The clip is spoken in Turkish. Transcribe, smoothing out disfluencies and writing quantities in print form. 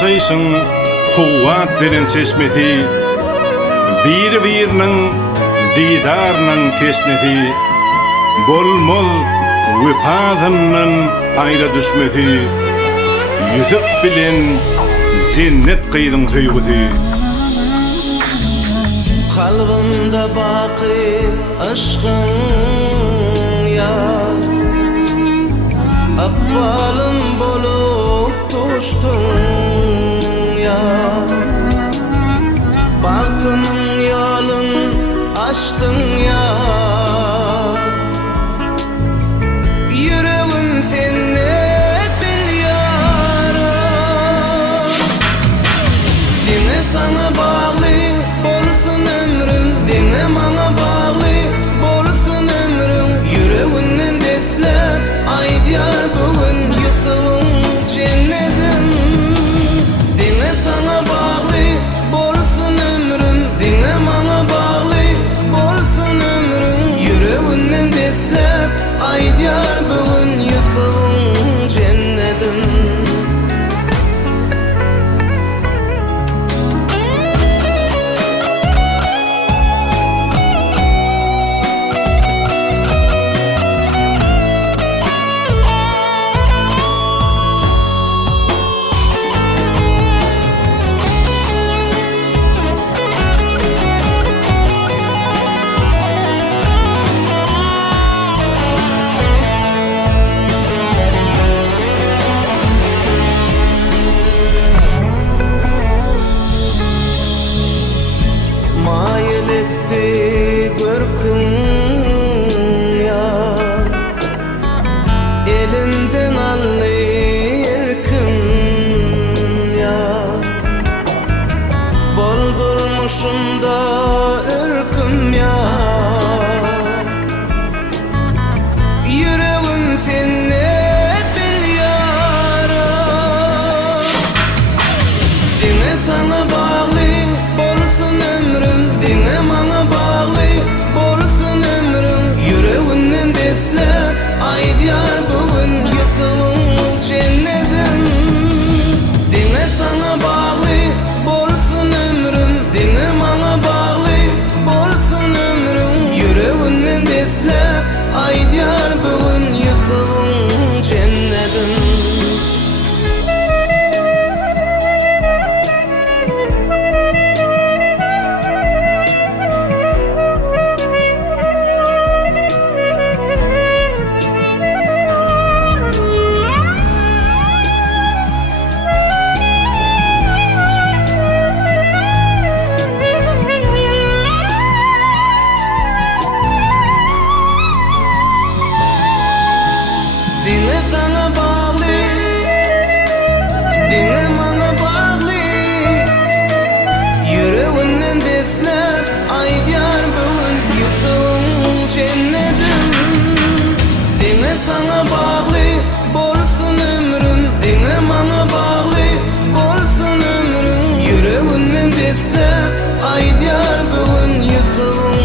yaşaysın kuvvat veren sesmeti, bir-birinin didarının kesneti, bol-mol wıpadından ayra düşmeti, yüzük bilen cennet kıydın söýgüsi. Kalbimde baki aşkın yar, akbalım bolup tuştun yar, baktının yolun açtın yar, yüreğim seni bil yarım, dine sana bağlı bolsun ömrüm, dine bana bağlı bolsun ömrüm, yüreğinden deslep ay diyar bugün Yusuf'un cennetim. Dine sana bağlı bolsun ömrüm, dine bana bağlı bolsun ömrüm, yüreğinden deslep ay diyar bugün Yusuf'un cennetim. Mayıl etti görkün ya, elinden allı erkin ya, boldurmuşum da ürküm ya, yüreğim seni bil yarım, dine sana bağlı bolsun ömrüm, dine bana bağlı bolsun ömrüm, yüreğinden deslep ay diyar bugün Yusuf'un cennetim. Dine sana bağlı bolsun ömrüm, dine bana bağlı bolsun ömrüm, yüreğinden deslep ay diyar bugün Yusuf'un cennetim. Dine sana bağlı, dine bana bağlı, yüreğinden deslep ay diyar bugün Yusuf'un cennetim. Dine sana bağlı bolsun ömrüm, dine bana bağlı bolsun ömrüm, yüreğinden deslep ay diyar bugün Yusuf'un